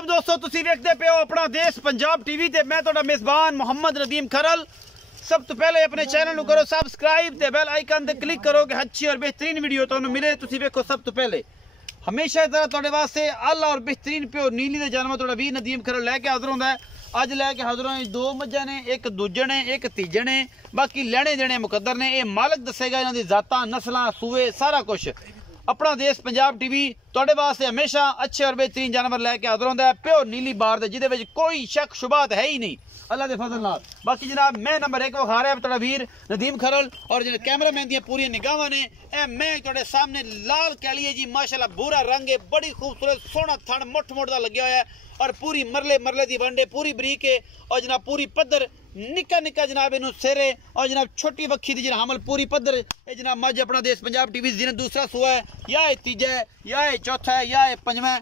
वालेकुम दोस्तों, तुसी वेखदे पे हो अपना देश पंजाब टीवी ते मैं तुहाडा मेज़बान मोहम्मद नदीम खरल। सब तो पहले अपने चैनल को करो सब्सक्राइब ते बेल आइकन ते क्लिक करो कि अच्छी और बेहतरीन वीडियो तुहानू मिले। तुसी वेखो सब तो पहले हमेशा की तरह तुहाडे वास्ते आला और बेहतरीन प्योर नीली दे जानवर तुहाडा वीर नदीम खरल लैके हाज़र होंदा है। अज लैके हाज़र होए दो मज्जां ने, एक दूजे ने, एक तीजे ने, बाकी लैने देने मुकद्दर ने। ये मालक दसेगा इन्हां दी जातां, नस्लां, सूए सारा कुछ। अपना देश पंजाब टीवी तुहाडे वास्ते हमेशा अच्छे और बेहतरीन जानवर लैके हाज़र होंदा है। प्योर नीली बार दे जिहदे विच कोई शक शुबात है ही नहीं अल्लाह दे फजल नाल। बाकी जनाब मैं नंबर 1 विखा रहा तुहाडा वीर नदीम खरल और जो कैमरामैन दी पूरी निगाहां ने ए मैं तुहाडे सामने लाल कैलिए जी माशाल्लाह भूरा रंग है, बड़ी खूबसूरत सोहना थण मुठ मुठ दा लग्या होया है और पूरी मरले मरले दी वंडे पूरी बरीक है और जनाब पूरी पद्धर निक्का निक्का जनाब इनू सिर है और जनाब छोटी वक्खी दी हमल पूरी पद्धर है जनाब। मज अपना देश पंजाब टीवी जिन्हें दूसरा सुआ है या तीजा है या चौथा है या पंजवा है।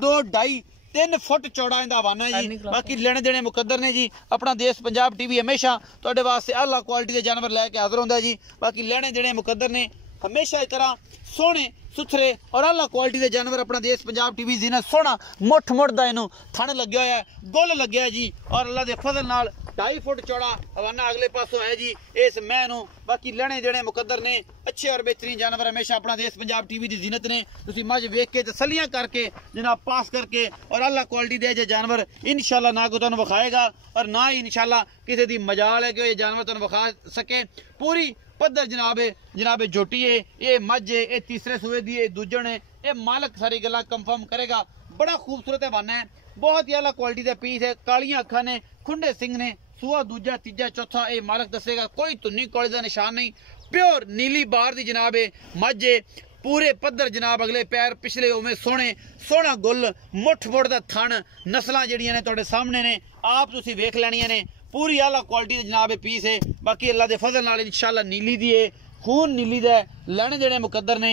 2-2.5-3 फुट चौड़ा इंदा हवाना है जी। बाकी लेने देने मुकद्दर ने जी। अपना देश पंजाब टीवी हमेशा तुहाडे वास्ते आला क्वालिटी के जानवर लैके हाज़र होंदा है जी। बाकी लेने देने मुकद्दर ने हमेशा की तरह सोहने सुथरे और आला क्वालिटी के जानवर अपना देश पंजाब टीवी जिन्हें सोहना मुठ मुठ दा इनू थण लग्या होया है, गुल लग्या है जी और अल्लाह दे फजल नाल 2.5 फुट चौड़ा हवाना अगले पासों है जी इस मैं नू। बाकी लेने देने मुकद्दर ने अच्छे और बेहतरीन जानवर हमेशा अपना देश पंजाब टीवी की जीनत ने। तुसीं मज वेख के तसलियां करके जनाब पास करके और आला क्वालिटी दे जानवर इंशाल्लाह ना को तुहानू विखाएगा और ना ही इंशाल्लाह किसी दी मजाल है कि ये जानवर तुहानू विखा सके। पूरी पद्धर जनाब जोटी है, ये मज है, ये तीसरे सूए दी है, दूजन है, ये मालक सारी गल्लां कंफर्म करेगा। बड़ा खूबसूरत हवाना है, बहुत ही आला क्वालिटी का पीस है, कालियां अखां ने, खुंडे सिंह ने, सूआ दूजा तीजा चौथा ये मालक दसेगा। कोई धुन्नी कौड़ी का निशान नहीं, प्योर नीली बार दी जनाब है मज है। पूरे पद्धर जनाब अगले पैर पिछले उमें सोहने सोहना गुल मुठ मुठ दा थण नस्लां जिहड़ियां ने तुहाडे सामने ने आप तुसीं वेख लैणियां ने। पूरी आला क्वालिटी दे जनाब पीस है। बाकी अल्लाह दे फजल नाल इंशाल्लाह नीली दी है, खून नीली दा लैणे देने मुकद्दर ने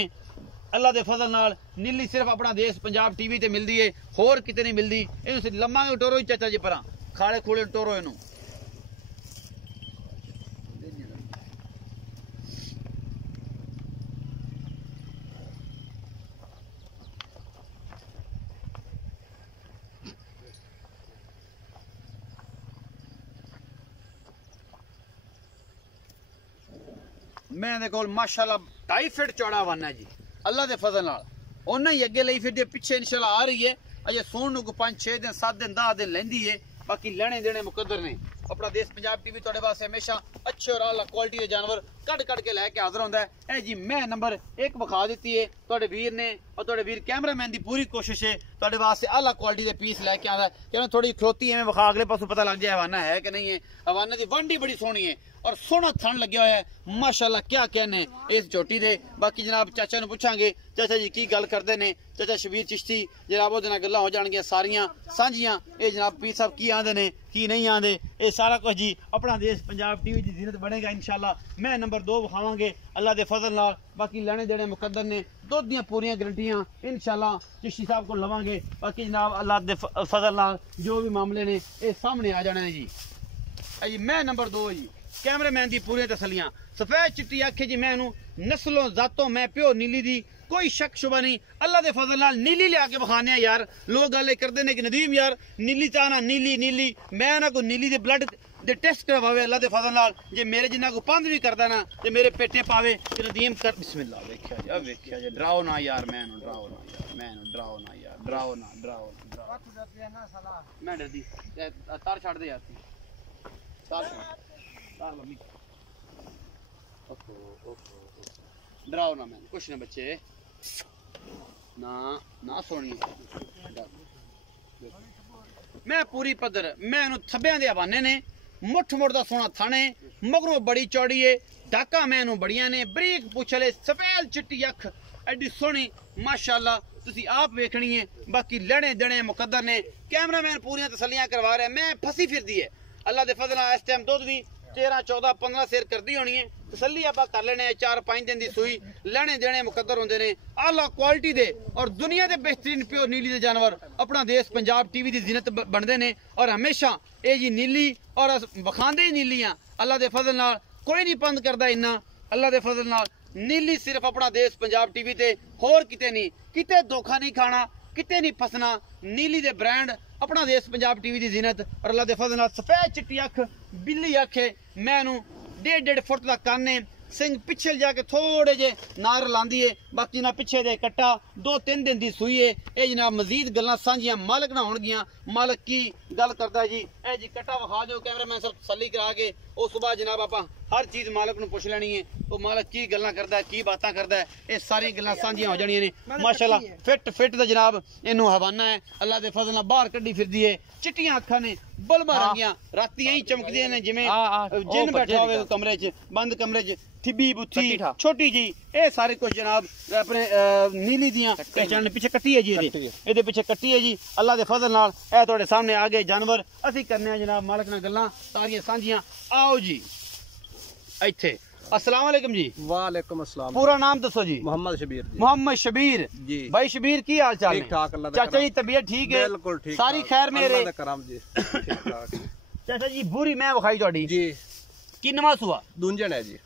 अल्लाह दे फजल नाल। नीली सिर्फ अपना देश पंजाब टीवी ते मिलदी है, होर किते नहीं मिलदी। इनू सिर्फ लम्मा टोरो ही चाचा जी परां खाले खूले टोरो इनू। मैं दे कोल माशाल्लाह 2.5 फुट चौड़ा हवाना है जी अल्लाह दे फजल नाल। उन्हें ही अगे लई फिर पिछे इंशाल्लाह आ रही है। अजे सोन को 5-6 दिन 7 दिन 10 दिन लेंदी है। बाकी लेने देने मुकद्दर ने। अपना देश पंजाब टीवी तुहाडे वास्ते हमेशा अच्छे और आला क्वालिटी के जानवर कट के लैके हाज़र होंदा है। ए जी मैं नंबर 1 विखा दी है तुहाडे वीर ने और तुहाडे वीर कैमरामैन की पूरी कोशिश है तुहाडे वास्ते आला क्वालिटी के पीस लैके आंदा है। क्योंकि थोड़ी खलोती है विखा अगले पासों पता लग जाए हवाना है कि नहीं है। हवाने की वंडी बड़ी सोहनी है और सोहना थण लग्या होया है माशाल्लाह। क्या कहने इस चोटी दे। बाकी जनाब चाचा नूं पुछांगे चाचा जी की गल करते हैं। चाचा शबीर चिश्ती जनाब उहदे नाल गल्लां हो जाणगियां सारियां सांझियां। ये जनाब पीर साहब की आंदे ने की नहीं आंदे ये सारा कुछ जी अपना देश पंजाब टीवी की जीनत बनेगा इंशाल्लाह। मैं नंबर 2 विखावांगे अल्लाह दे फजल नाल। बाकी लेने देने मुकद्दर ने दुध दियां पूरियां गारंटियां इंशाल्लाह चिश्ती साहब को लवांगे। बाकी जनाब अल्लाह दे फजल नाल जो भी मामले ने ये सामने आ जाने जी। मैं नंबर 2 जी कैमरामैन दी पूरी तसलियां सफेद चिट्टी आखे जी मैं नस्लों जातों मैं प्योर नीली दी कोई शक शुबा नहीं। अल्लाह दे फजल नाल नीली लिया के बखाने यार। लोग गल करते हैं कि नदीम यार नीली चाहना नीली नीली मैं ना को नीली दे ब्लड दे टेस्ट करवावे अल्लाह दे फजल नाल। जे मेरे जिन्ना को पंद भी करदा ना ते मेरे पेटे पावे ते नदीम कर बिस्मिल्लाह। वेख्या जी डराओ ना यार मैं डराओ ना यार मैं डराओ ना यार डराओ ना मैं डर दी तार छड़ दे यार तार मम्मी डराओ ना मैं कुछ ना बच्चे ना ना सोनी मैं पूरी पद्धर मैं थब्बियां दे हवाने ने मुठ मुठ दा सोना थाने मगरों बड़ी चौड़ी है डाका मैं बड़ियां ने बरीक पुछले सफेद चिट्टी अख एडी सोहनी माशाल्लाह तुसी आप वेखनी है। बाकी लेने देने मुकद्दर ने कैमरामैन पूरी तसलियां करवा रहे मैं फसी फिरदी है अल्लाह दे फजल नाल। इस टाइम दुध भी 13-14-15 सेर कर दी होनी है। तसली आप कर लेने 4-5 दिन की सुई लेने देने मुकद्दर होंगे ने आला क्वालिटी दे और दुनिया के बेहतरीन प्योर नीली के जानवर अपना देश पंजाब टीवी की जीनत बनते हैं और हमेशा ये जी नीली और विखाते ही नीलियां अल्लाह के फजल नाल कोई नहीं पंद करता इन्ना अल्लाह के फजल नाल। नीली सिर्फ अपना देश पंजाब टीवी ते होर किते नहीं किते धोखा नहीं खाना किते नहीं फसना। नीली दे ब्रांड अपना देश पंजाब टीवी की जीनत और अल्लाह दे फजल नाल सफेद चिट्टी अख बिल्ली अख है। मैं 1.5 फुट का कान है, सिंह पिछे जाके थोड़े जे नार लांदी है, बाकी ना पिछे दे कट्टा 2-3 दिन की सूई है। ये जनाब मजीद गल्लां सांझियां मालक ना होणगियां। मालक की गल करता है जी, ए जी कट्टा विखा दो कैमरामैन साहब तसल्ली करा के। उस सुबह जनाब आप हर चीज मालक नूं पुछ लैनी है, वो मालक की गल्लां करदा है, की बातां करदा है, ये सारी गल्लां सांझियां हो जाणियां ने। माशाअल्लाह फिट दा जनाब इनू हवाना है, अल्लाह दे फजल नाल बाहर कड्डी फिरदी है। चिट्टियां अखां ने, बलमा रंगियां, राती ऐ चमकदियां ने जिवें जिन बैठा होवे कमरे च, बंद कमरे च। थिबी बुथी छोटी जी, ये सारे कुछ जनाब अपने नीली दियां पहचान पिछे कट्टी है जी, ये पिछे कट्टी है जी। अल्लाह दे फजल नाल ए तुहाडे सामने आ गए जानवर। असीं करने आ जनाब मालक नाल गल्लां सारियां सांझियां। आओ जी इत्थे। अस्सलाम वालेकुम जी। वालेकुम अस्सलाम। पूरा नाम दसो जी। मोहम्मद शबीर जी। मोहम्मद शबीर जी। भाई शबीर की हाल चाल? ठीक ठाक अल्लाह दा चाचा जी तबीयत ठीक है? बिल्कुल ठीक, सारी खैर मेरे अल्लाह दा करम जी, ठीक ठाक। चाचा जी बुरी मैं विखाई तुहाडी जी, किन्नवा सुआ? दूंजन है जी,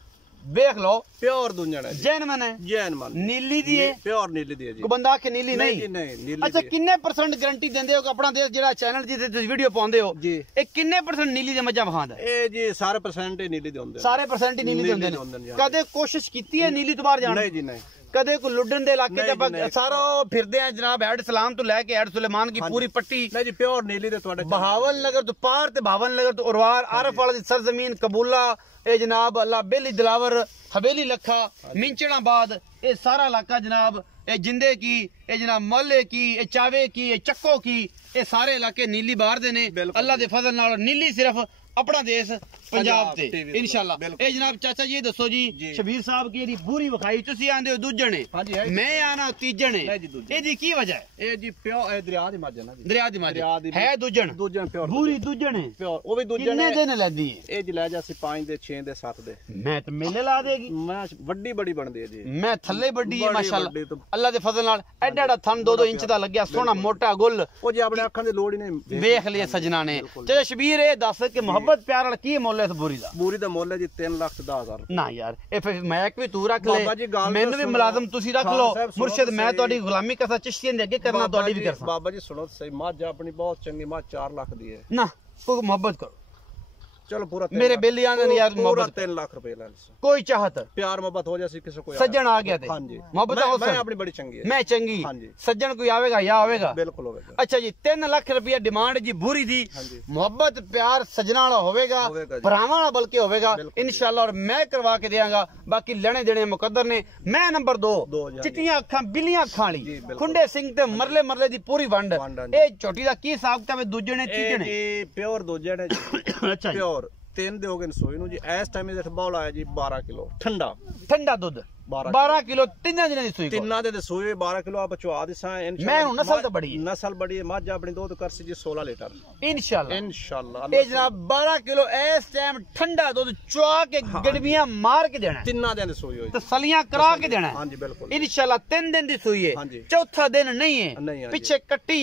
देख लो प्योर दूंजन है जी। जैन मन है? जैन मन। नीली दी है? प्योर नीली दी है जी। को बंदा के नीली नहीं जी, नहीं नीली। अच्छा किन्ने परसेंट गारंटी देंदे हो कि अपना देश जेड़ा चैनल जिते तुसी वीडियो पाਉਂਦੇ हो जी, ए किन्ने परसेंट नीली दे मज्जा विखांदा? ए जी सारे परसेंट नीली दे होंदे, सारे परसेंट ही नीली दे होंदे ने। कदे कोशिश कीती है नीली तो बाहर जाने? नहीं जी नहीं। कदे को लुडन दे इलाके च सारा फिरदे हैं जनाब, हैड सलाम तो लेके हैड सुलेमान की पूरी पट्टी। नहीं जी प्योर नीली दे ਤੁਹਾਡੇ बहावल नगर तो पार ते भावन नगर तो उरवार आरफ वाले दी सरजमीन कबूला ए जनाब अल्लाह बेली दिलावर हवेली लखा मिंचणाबाद ये सारा इलाका जनाब, ए जिंदे की ए जनाब मोहल्ले की ए चावे की ए चक्को की ये सारे इलाके नीली बाहर दे ने। अल्लाह दे फजल नाल नीली सिर्फ अपना देश पंजाब ते इंशाल्लाह। ए जनाब चाचा जी दसो जी, शबीर साहब की जेडी पूरी विखाई तुसी आंदे हो दूजण है, मैं आना तीजण है, एदी की वजह है? ए जी प्योर ए दरिया दी मੱਝ है ना जी, दरिया दी मੱਝ है दूजण। दूजन प्योर पूरी दूजण है प्योर, वो भी दूजन किन्ने है। दिन लेदी है? ए जी ले जा सी 5 दे 6 दे 7 दे। मैं तो मेले ला देगी। मैं वड्डी बड़ी बनदी है जी, मैं थल्ले बड़ी है माशाल्लाह बड़ी तो। अल्लाह दे फजल नाल एडा एडा थन 2-2 इंच दा लगया सोना मोटा गुल। ओ जी अपने अखां दी लोड़ ही नहीं, वेख लिया सजना ने। चलो शबीर ए दस के मोहब्बत प्यार वाला की मोल है इस बुरी दा? बूरी दा मोल है जी 3,10,000। ना यार ए फिर मैक भी तू रख बाबा जी ले, गाल मैनू भी सुनो। मुलाजम तुसी रख खान लो। साहब सुनो मुर्शिद तो मैं सही। तोड़ी गुलामी करसा चिश्तियां दे अगे करना तोड़ी भी करसा। बाबा जी सुनो तो सही, मੱਝ अपनी बहुत चंगी मੱਝ 4 लाख दी है ना कोई मोहब्बत करो। चलो पूरा मेरे बेली आने ने यार पूरा मोहब्बत 3 लाख रुपए ले लो। कोई चाहत प्यार मोहब्बत हो जासी किसी को सज्जन आ गया थे। हाँ जी मोहब्बत हो मैं अपनी बड़ी चंगी है। मैं चंगी हाँ जी। सज्जन कोई आवेगा या आवेगा? बिल्कुल होगा। अच्छा जी 3 लाख रुपया डिमांड जी बुरी दी। हाँ जी। मोहब्बत प्यार सजना वाला होवेगा, भरावां वाला बल्कि होवेगा इंशाल्लाह, और मैं करवा के देंगा। बाकी लेने देने मुकद्दर ने। मैं नंबर 2 चिट्टियां अखां बिल्लियां अखां वाली खुंडे सिंह ते मरले मरले दी पूरी वंड। ए छोटी दा की हिसाब किताब है? दूजे ने तीजे ने जी प्योर दूजे ने जी। अच्छा प्योर 3 दे हो गए सोई नु जी। इस टाइम इधर बॉल आया जी 12 किलो ठंडा ठंडा दूध 12 किलो 3 दिन दी सूई को। 3 दे सोई 12 किलो आप चवा दिसा इंशाल्लाह। मैं हूं नस्ल तो बड़ी है, नस्ल बड़ी है। मੱਝ अपनी दूध कर सी जी 16 लीटर इंशाल्लाह इंशाल्लाह। ए जनाब 12 किलो इस टाइम ठंडा दूध चुआ के गड़बियां मार के देना, 3 दिन सोई हो तसलियां करा के देना। हां जी बिल्कुल इंशाल्लाह 3 दिन दी सूई है, हाँ जी। चौथा दिन नहीं नहीं है, है पीछे कट्टी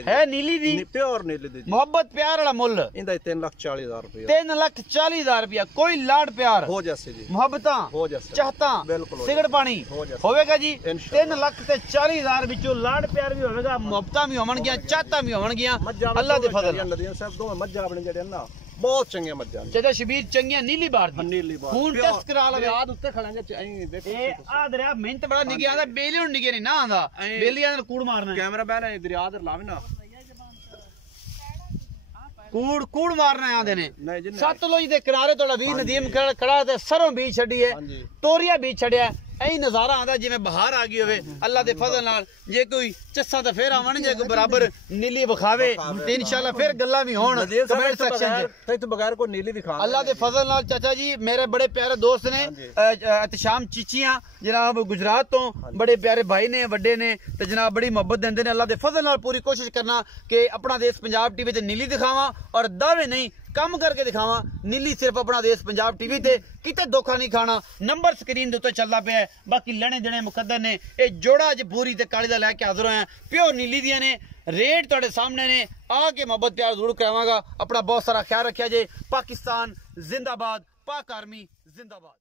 है नीली दी। प्योर नीली दी मोहब्बत प्यार वाला मुल इंदा 3,40,000 रुपया। 3,40,000 रुपया। कोई लाड प्यार हो जासे जी, मोहब्बता हो जासे चाहता बिल्कुल सिगड़ पानी होवेगा जी। इंशाल्लाह। 3,40,000 विचों लाड प्यार भी होवेगा, मोहब्बता भी होवणगियां, चाहता भी होवणगियां अल्लाह दे फजल। नदियां सब दो मੱਝਾਂ अपने जेडे ना बहुत चंगे मੱਝਾਂ चाचा शबीर चंगियां नीली बार दी नीली बार खून टेस्ट करा लवे। याद उत्ते खड़ांगे ऐ देखो ए आ दरिया मेहनत बड़ा निगे आंदा, बेली हुन निगे नहीं ना आंदा, बेलियां ने कूड़ मारना है। कैमरा मैन है दरिया दे लावे ना कूड़ मारना आंदे ने। नहीं जी सतलुज दे किनारे तोड़ा वीर नदीम खड़ा ते सरों बीज छड़ी है, तोरिया बीज छड़िया। ऐ नजारा आंदा जिवें बहार आ गई होवे अल्लाह दे फजल नाल। जे कोई चस्सा ते फेर आवन, जे कोई बराबर नीली विखावे ते इंशाल्लाह फिर गल्लां भी होण कमेंट सेक्शन च। तो बगैर को नीली दिखा अल्लाह दे फजल नाल चाचा जी मेरे बड़े प्यारे दोस्त ने एहतशाम चीचियां जनाब गुजरात तो, बड़े प्यारे भाई ने वड्डे ने ते जनाब बड़ी मोहब्बत देंदे ने। अल्लाह दे फजल नाल पूरी कोशिश करना कि अपना देश पंजाब टीवी ते नीली दिखावां, और दावे नहीं कम करके दिखावां। नीली सिर्फ अपना देश पंजाब टीवी ते किते धोखा नहीं खाना। नंबर स्क्रीन दे उत्ते चलदा पिया है, बाकी लेने देने मुकद्दर ने। ए जोड़ा अज पूरी ते काली दा लैके हाजिर होया, प्योर नीली दियां ने, रेट तुहाडे सामने ने। आके मोहब्बत प्यार जरूर करावांगा। अपना बहुत सारा ख्याल रखिया जे। पाकिस्तान जिंदाबाद, पाक आर्मी जिंदाबाद।